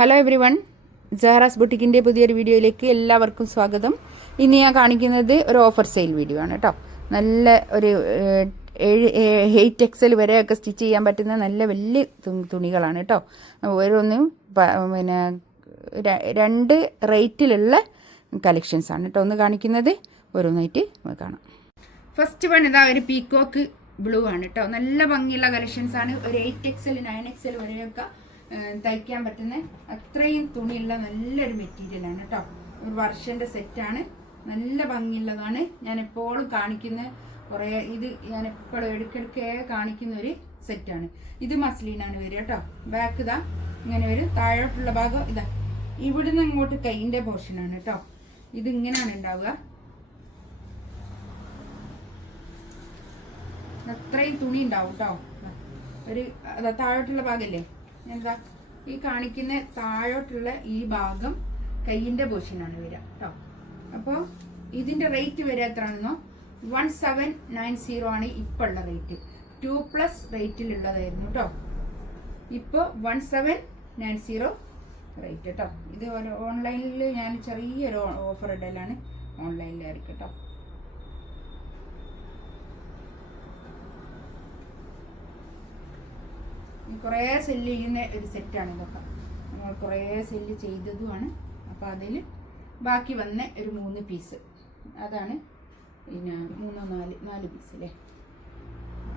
Hello every one, സഹറാസ് ബുട്ടിക്കിൻ്റെ പുതിയൊരു വീഡിയോയിലേക്ക് എല്ലാവർക്കും സ്വാഗതം. ഇന്ന് ഞാൻ കാണിക്കുന്നത് ഒരു ഓഫർ സെയിൽ വീഡിയോ ആണ് കേട്ടോ. നല്ല ഒരു 8XL വരെയൊക്കെ സ്റ്റിച്ച് ചെയ്യാൻ പറ്റുന്ന നല്ല വലിയ തുണികളാണ് കേട്ടോ. ഓരോന്നും പിന്നെ രണ്ട് റേറ്റിലുള്ള കളക്ഷൻസാണ് കേട്ടോ ഒന്ന് കാണിക്കുന്നത്. ഓരോന്നായിട്ട് കാണാം. ഫസ്റ്റ് വൺ ഇതാ ഒരു പീക്കോക്ക് ബ്ലൂ ആണ് കേട്ടോ. നല്ല ഭംഗിയുള്ള കളക്ഷൻസാണ്. ഒരു 8XL 9XL വരെയൊക്കെ തയ്ക്കാൻ പറ്റുന്ന അത്രയും തുണിയുള്ള നല്ലൊരു മെറ്റീരിയലാണ് കേട്ടോ. ഒരു വർഷൻ്റെ സെറ്റാണ്, നല്ല ഭംഗിയുള്ളതാണ്. ഞാൻ എപ്പോഴും കാണിക്കുന്ന കുറേ ഇത് ഞാൻ എപ്പോഴും ഇടയ്ക്കിടയ്ക്ക് കാണിക്കുന്ന ഒരു സെറ്റാണ്. ഇത് മസ്ലിനാണ് വരിക കേട്ടോ. ബാക്ക് ഇതാ ഇങ്ങനെ വരും. താഴോട്ടുള്ള ഭാഗം ഇതാ ഇവിടുന്ന് ഇങ്ങോട്ട് കൈയിൻ്റെ പോർഷനാണ് കേട്ടോ. ഇത് ഇങ്ങനെയാണ് ഉണ്ടാവുക. അത്രയും തുണി ഉണ്ടാവും കേട്ടോ. ഒരു താഴോട്ടുള്ള ഭാഗമല്ലേ എന്താ ഈ കാണിക്കുന്ന താഴോട്ടുള്ള ഈ ഭാഗം കൈയിൻ്റെ പോർഷനാണ് വരിക കേട്ടോ. അപ്പോൾ ഇതിൻ്റെ റേറ്റ് വരിക എത്രയാണെന്നോ 1790 ആണ് ഇപ്പോൾ ഉള്ള റേറ്റ്. 2+ റേറ്റിലുള്ളതായിരുന്നു കേട്ടോ. ഇപ്പോൾ 1790 റേറ്റ് കേട്ടോ. ഇത് ഓൺലൈനിൽ ഞാൻ ചെറിയൊരു ഓഫർ ഇടലാണ്, ഓൺലൈനിലായിരിക്കും കേട്ടോ. കുറേ സെല്ല് ചെയ്യുന്ന ഒരു സെറ്റാണ് ഇതൊക്കെ. നമ്മൾ കുറേ സെല്ല് ചെയ്തതുമാണ്. അപ്പോൾ അതിൽ ബാക്കി വന്ന ഒരു 3 പീസ്, അതാണ് പിന്നെ 4 പീസ് അല്ലേ,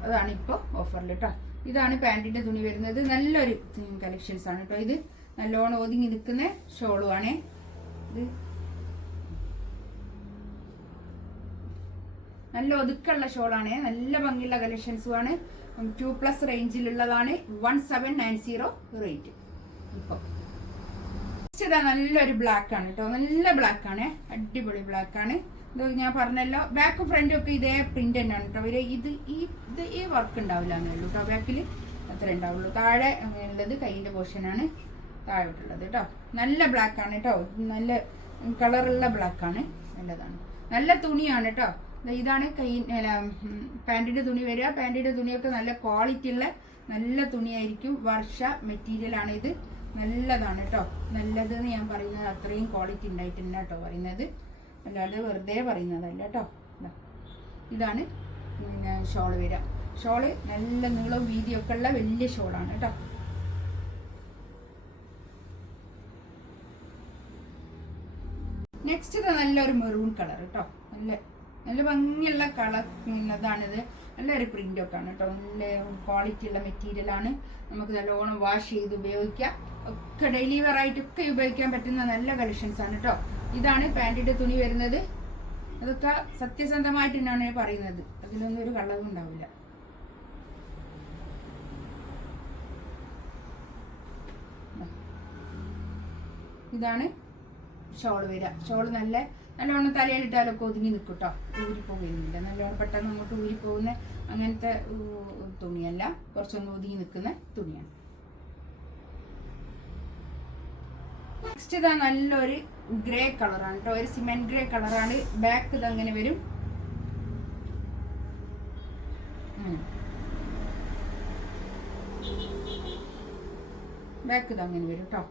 അതാണ് ഇപ്പോൾ ഓഫറിൽ കേട്ടോ. ഇതാണ് പാൻറ്റിൻ്റെ തുണി വരുന്നത്. നല്ലൊരു കളക്ഷൻസാണ് കേട്ടോ. ഇത് നല്ലോണം ഒതുങ്ങി നിൽക്കുന്ന ഷോളുമാണ്. ഇത് നല്ല ഒതുക്കമുള്ള ഷോളാണ്. നല്ല ഭംഗിയുള്ള കളക്ഷൻസുമാണ്. 2+ റേഞ്ചിലുള്ളതാണ്. 1790 റേറ്റ്. ഇപ്പോൾ നല്ലൊരു ബ്ലാക്ക് ആണ് കേട്ടോ. നല്ല ബ്ലാക്ക് ആണ്, അടിപൊളി ബ്ലാക്ക് ആണ്. ഇത് ഞാൻ പറഞ്ഞല്ലോ, ബാക്കും ഫ്രണ്ടും ഒക്കെ ഇതേ പ്രിന്റ് തന്നെയാണ് കേട്ടോ. ഈ വർക്ക് ഉണ്ടാവില്ല എന്നുള്ളൂ കേട്ടോ. ബാക്കിൽ അത്ര ഉണ്ടാവുള്ളൂ. താഴെ ഉള്ളത് കൈയിൻ്റെ പോർഷനാണ് താഴോട്ടുള്ളത് കേട്ടോ. നല്ല ബ്ലാക്ക് ആണ് കേട്ടോ. നല്ല കളറുള്ള ബ്ലാക്ക് ആണ്. നല്ലതാണ്, നല്ല തുണിയാണ് കേട്ടോ. ഇതാണ് പാൻറ്റിൻ്റെ തുണി വരിക. പാൻറ്റിൻ്റെ തുണിയൊക്കെ നല്ല ക്വാളിറ്റി ഉള്ള നല്ല തുണിയായിരിക്കും. വർഷ മെറ്റീരിയലാണ് ഇത്. നല്ലതാണ് കേട്ടോ. നല്ലതെന്ന് ഞാൻ പറയുന്നത് അത്രയും ക്വാളിറ്റി ഉണ്ടായിട്ടുണ്ട് കേട്ടോ പറയുന്നത്, അല്ലാതെ വെറുതെ പറയുന്നതല്ല കേട്ടോ. ഇതാണ് ഷോള് വരിക. ഷോള് നല്ല നീളവും വീതിയൊക്കെ ഉള്ള വലിയ ഷോളാണ് കേട്ടോ. നെക്സ്റ്റ് ഇത് നല്ലൊരു മെറൂൺ കളർ കേട്ടോ. നല്ല ഭംഗിയുള്ള കളർ ഇതാണിത്. നല്ലൊരു പ്രിൻ്റൊക്കെ ആണ് കേട്ടോ. നല്ല ക്വാളിറ്റി ഉള്ള മെറ്റീരിയലാണ്. നമുക്ക് നല്ലോണം വാഷ് ചെയ്ത് ഉപയോഗിക്കാം. ഒക്കെ ഡെയിലി വെയർ ആയിട്ടൊക്കെ ഉപയോഗിക്കാൻ പറ്റുന്ന നല്ല കളക്ഷൻസ് ആണ് കേട്ടോ. ഇതാണ് പാൻറ്റിൻ്റെ തുണി വരുന്നത്. അതൊക്കെ സത്യസന്ധമായിട്ട് തന്നെയാണ് പറയുന്നത്, അതിലൊന്നും ഒരു കളറും ഉണ്ടാവില്ല. ഇതാണ് ഷോള് വരിക. ഷോള് നല്ലോണം തലയിലിട്ടാലൊക്കെ ഒതുങ്ങി നിൽക്കും കേട്ടോ. ഊരിപ്പോകുന്നില്ല. നല്ലോണം പെട്ടെന്ന് അങ്ങോട്ട് ഊരിപ്പോകുന്ന അങ്ങനത്തെ തുണിയല്ല, കുറച്ചൊന്ന് ഒതുങ്ങി നിൽക്കുന്ന തുണിയാണ്. നെക്സ്റ്റ് ഇതാ നല്ലൊരു ഗ്രേ കളറാണ് കേട്ടോ. ഒരു സിമെന്റ് ഗ്രേ കളറാണ്. ബാക്ക് ഇത് അങ്ങനെ വരും. ബാക്ക് ഇത് അങ്ങനെ വരും കേട്ടോ.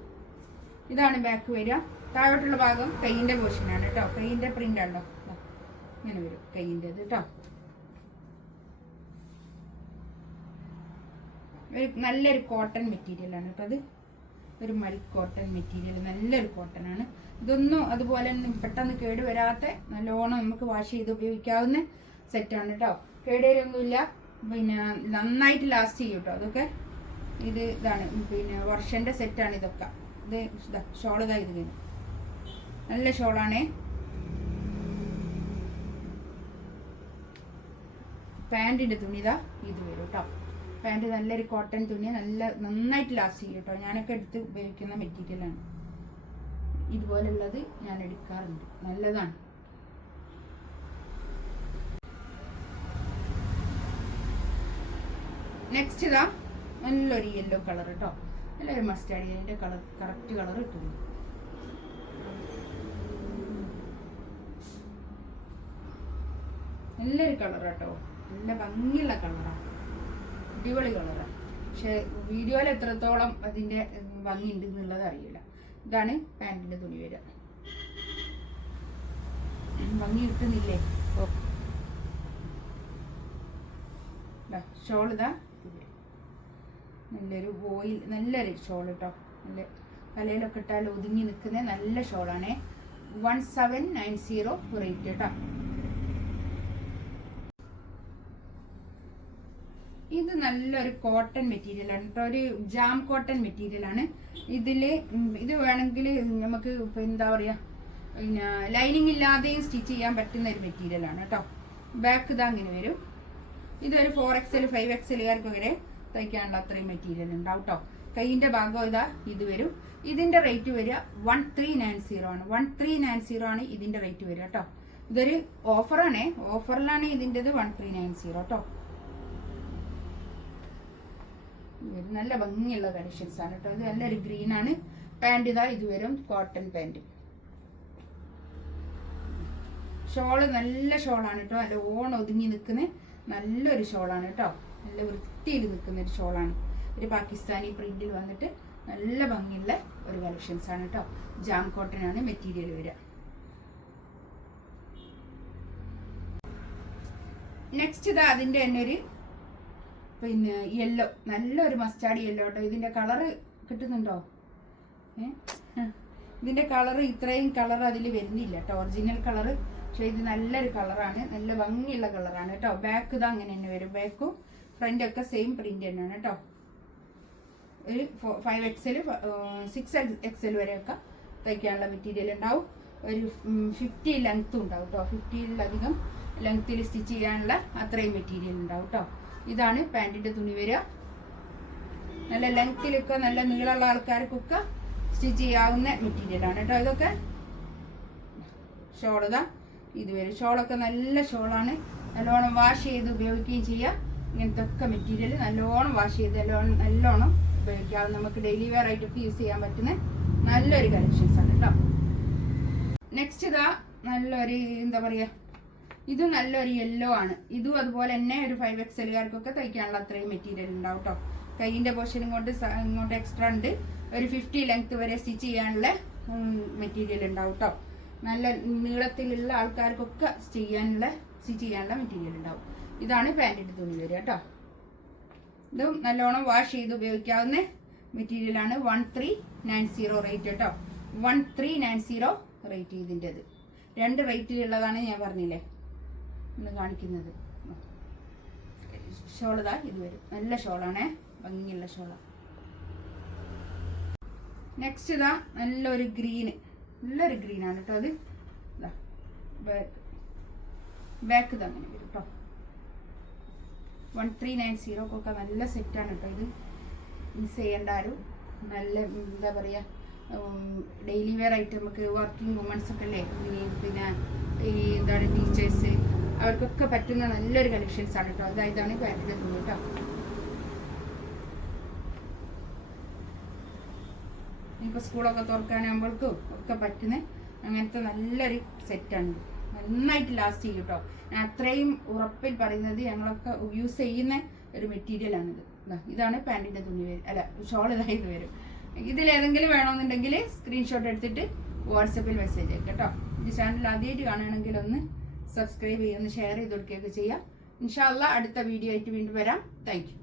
ഇതാണ് ബാക്ക് വരിക. താഴോട്ടുള്ള ഭാഗം കൈയിൻ്റെ പോർഷനാണ് കേട്ടോ. കൈയിൻ്റെ പ്രിന്റ് ഉണ്ടോ, ഇങ്ങനെ വരും കൈയിൻ്റെ ഇത് കേട്ടോ. നല്ലൊരു കോട്ടൺ മെറ്റീരിയലാണ് കേട്ടോ. അത് ഒരു മൽ കോട്ടൺ മെറ്റീരിയൽ, നല്ലൊരു കോട്ടൺ ആണ്. ഇതൊന്നും അതുപോലെ പെട്ടെന്ന് കേടുവരാത്ത നല്ലോണം നമുക്ക് വാഷ് ചെയ്ത് ഉപയോഗിക്കാവുന്ന സെറ്റാണ് കേട്ടോ. കേടുവരൊന്നുമില്ല, പിന്നെ നന്നായിട്ട് ലാസ്റ്റ് ചെയ്യും കേട്ടോ. അതൊക്കെ ഇതാണ് പിന്നെ വർഷൻ്റെ സെറ്റാണ് ഇതൊക്കെ. ഇത് ഷോൾ ഇതാ. ഇത് നല്ല ഷോളാണേ. പാൻറ്റിൻ്റെ തുണി ഇതാ ഇത് വരും കേട്ടോ. പാൻറ്റ് നല്ലൊരു കോട്ടൺ തുണി, നന്നായിട്ട് ലാസ്റ്റ് ചെയ്യും കേട്ടോ. ഞാനൊക്കെ എടുത്ത് ഉപയോഗിക്കുന്ന മെറ്റീരിയലാണ്. ഇതുപോലുള്ളത് ഞാൻ എടുക്കാറുണ്ട്, നല്ലതാണ്. നെക്സ്റ്റ് ഇതാ നല്ലൊരു യെല്ലോ കളർ കേട്ടോ. നല്ലൊരു മസ്റ്റാർഡ് അതിൻ്റെ കളർ, കറക്റ്റ് കളർ കിട്ടുന്നു. നല്ലൊരു കളറാട്ടോ. നല്ല ഭംഗിയുള്ള കളറാണ്, അടിപൊളി കളറാണ്. പക്ഷെ വീഡിയോയിൽ എത്രത്തോളം അതിൻ്റെ ഭംഗിയുണ്ട് എന്നുള്ളത് അറിയില്ല. ഇതാണ് പാൻറ്റിൻ്റെ തുണി വരിക. ഭംഗി കിട്ടുന്നില്ലേ? ഷോൾ ഇതാ നല്ലൊരു ഓയിൽ, നല്ലൊരു ഷോൾ കേട്ടോ. നല്ല തലയിലൊക്കെ ഇട്ടാൽ ഒതുങ്ങി നിൽക്കുന്ന നല്ല ഷോളാണേ. 1790 റേറ്റ് കേട്ടോ. ഇത് നല്ലൊരു കോട്ടൺ മെറ്റീരിയലാണ് കേട്ടോ. ഒരു ജാം കോട്ടൺ മെറ്റീരിയലാണ്. ഇത് വേണമെങ്കിൽ നമുക്ക് എന്താ പറയുക, പിന്നെ ലൈനിങ് ഇല്ലാതെയും സ്റ്റിച്ച് ചെയ്യാൻ പറ്റുന്ന ഒരു മെറ്റീരിയലാണ് കേട്ടോ. ബാക്ക് ഇതാ അങ്ങനെ വരും. ഇതൊരു 4XL 5XLകാർക്ക് വരെ തയ്ക്കാനുള്ള അത്രയും മെറ്റീരിയൽ ഉണ്ടാവും കേട്ടോ. കൈയിൻ്റെ ഭാഗം ഇതാ ഇത് വരും. ഇതിൻ്റെ റേറ്റ് വരിക 1390 ആണ്. 1390 ആണ് ഇതിൻ്റെ റേറ്റ് വരിക കേട്ടോ. ഇതൊരു ഓഫറാണേ. ഓഫറിലാണ് ഇതിൻ്റെത് 1390 കേട്ടോ. നല്ല ഭംഗിയുള്ള കളക്ഷൻസ് ആണ് കേട്ടോ. ഇത് നല്ലൊരു ഗ്രീൻ ആണ്. പാൻറ് ഇതാ ഇത് വരും, കോട്ടൺ പാൻറ്. ഷോള് നല്ല ഷോളാണ് കേട്ടോ. നല്ല ഓണം ഒതുങ്ങി നിൽക്കുന്ന നല്ലൊരു ഷോളാണ് കേട്ടോ. നല്ല വൃത്തിയിൽ നിൽക്കുന്ന ഒരു ഷോളാണ്. ഒരു പാകിസ്ഥാനി പ്രിന്റിൽ വന്നിട്ട് നല്ല ഭംഗിയുള്ള ഒരു കളക്ഷൻസ് ആണ് കേട്ടോ. ജാം കോട്ടൺ ആണ് മെറ്റീരിയൽ വരിക. നെക്സ്റ്റ് ഇതാ അതിൻ്റെ തന്നെ ഒരു പിന്നെ യെല്ലോ, നല്ലൊരു മസ്റ്റാർഡ് യെല്ലോ കേട്ടോ. ഇതിൻ്റെ കളറ് കിട്ടുന്നുണ്ടോ? ഇതിൻ്റെ കളറ് ഇത്രയും കളർ അതിൽ വരുന്നില്ല കേട്ടോ, ഒറിജിനൽ കളറ്. പക്ഷെ ഇത് നല്ലൊരു കളറാണ്, നല്ല ഭംഗിയുള്ള കളറാണ് കേട്ടോ. ബാക്ക് ഇതാ അങ്ങനെ തന്നെ വരും. ബാക്കും ഫ്രണ്ടൊക്കെ സെയിം പ്രിന്റ് തന്നെയാണ് കേട്ടോ. ഒരു 5XL 6XL വരെയൊക്കെ തയ്ക്കാനുള്ള മെറ്റീരിയൽ ഉണ്ടാവും. ഒരു 50 ലെങ്ത്തും ഉണ്ടാവും കേട്ടോ. 50-ലധികം ലെങ്ത്തിൽ സ്റ്റിച്ച് ചെയ്യാനുള്ള അത്രയും മെറ്റീരിയൽ ഉണ്ടാവും കേട്ടോ. ഇതാണ് പാൻറ്റിൻ്റെ തുണി വരിക. നല്ല ലെങ്ത്തിലൊക്കെ നല്ല നീളമുള്ള ആൾക്കാർക്കൊക്കെ സ്റ്റിച്ച് ചെയ്യാവുന്ന മെറ്റീരിയലാണ് കേട്ടോ. ഇതൊക്കെ ഷോളതാ ഇത് വരും. ഷോളൊക്കെ നല്ല ഷോളാണ്. നല്ലോണം വാഷ് ചെയ്ത് ഉപയോഗിക്കുകയും ചെയ്യാം. ഇങ്ങനത്തെ ഒക്കെ മെറ്റീരിയൽ നല്ലോണം വാഷ് ചെയ്ത് നല്ലോണം ഉപയോഗിക്കാം. നമുക്ക് ഡെയിലി വെയർ ആയിട്ടൊക്കെ യൂസ് ചെയ്യാൻ പറ്റുന്ന നല്ലൊരു കളക്ഷൻസ് ആണ് കേട്ടോ. നെക്സ്റ്റ് ഇതാ നല്ലൊരു എന്താ പറയുക, ഇതും നല്ലൊരു യെല്ലോ ആണ്. ഇതും അതുപോലെ തന്നെ ഒരു 5XLകാർക്കൊക്കെ തയ്ക്കാനുള്ള അത്രയും മെറ്റീരിയൽ ഉണ്ടാവും കേട്ടോ. കൈയിൻ്റെ പോർഷൻ ഇങ്ങോട്ട് എക്സ്ട്രാ ഉണ്ട്. ഒരു 50 ലെങ്ത് വരെ സ്റ്റിച്ച് ചെയ്യാനുള്ള മെറ്റീരിയൽ ഉണ്ടാവും കേട്ടോ. നല്ല നീളത്തിലുള്ള ആൾക്കാർക്കൊക്കെ സ്റ്റിച്ച് ചെയ്യാനുള്ള മെറ്റീരിയൽ ഉണ്ടാവും. ഇതാണ് പാൻറ്റിൻ്റെ തുണി വരിക കേട്ടോ. ഇതും നല്ലോണം വാഷ് ചെയ്ത് ഉപയോഗിക്കാവുന്ന മെറ്റീരിയലാണ്. 1390 റേറ്റ് കേട്ടോ. 1390 റേറ്റ് ഇതിൻ്റെത്. 2 റേറ്റിലുള്ളതാണ് ഞാൻ പറഞ്ഞില്ലേ ഇന്ന് കാണിക്കുന്നത്. ഷോളതാ ഇത് വരും. നല്ല ഷോളാണേ, ഭംഗിയുള്ള ഷോളാണ്. നെക്സ്റ്റ് ഇതാ നല്ലൊരു നല്ലൊരു ഗ്രീനാണ് കേട്ടോ. അത് ഇതാ ബാക്ക് ഇത് അങ്ങനെ വരും കേട്ടോ. 1390 നല്ല സെറ്റാണ് കേട്ടോ. ഇത് മിസ് ചെയ്യേണ്ട ആരും. നല്ല എന്താ പറയുക, ഡെയിലി വെയർ ആയിട്ട് നമുക്ക് വർക്കിംഗ് വുമൻസ് ഒക്കെ അല്ലേ, പിന്നെ ഈ എന്താണ് ടീച്ചേഴ്സ്, അവർക്കൊക്കെ പറ്റുന്ന നല്ലൊരു കളക്ഷൻസ് ആണ് കേട്ടോ. ഇതാണ് പാൻറ്റിൻ്റെ തുണി കേട്ടോ. ഇപ്പോൾ സ്കൂളൊക്കെ തുറക്കാനാകുമ്പോഴേക്കും ഒക്കെ പറ്റുന്ന അങ്ങനത്തെ നല്ലൊരു സെറ്റാണ്. നന്നായിട്ട് ലാസ്റ്റ് ചെയ്യും കേട്ടോ. ഞാൻ അത്രയും ഉറപ്പിൽ പറയുന്നത് ഞങ്ങളൊക്കെ യൂസ് ചെയ്യുന്ന ഒരു മെറ്റീരിയലാണിത്. ഇതാണ് പാൻറ്റിൻ്റെ തുണി വരും, അല്ല ഷോൾ ഇതായത് വരും. ഇതിലേതെങ്കിലും വേണമെന്നുണ്ടെങ്കിൽ സ്ക്രീൻഷോട്ട് എടുത്തിട്ട് വാട്സപ്പിൽ മെസ്സേജ് അയക്കാം കേട്ടോ. ഈ ചാനൽ ആദ്യമായിട്ട് കാണുകയാണെങ്കിൽ ഒന്ന് സബ്സ്ക്രൈബ് ചെയ്യുക, ഒന്ന് ഷെയർ ചെയ്ത് കൊടുക്കുകയൊക്കെ ചെയ്യാം. ഇൻഷാ അല്ലാഹ് അടുത്ത വീഡിയോ ആയിട്ട് വീണ്ടും വരാം. Thank you.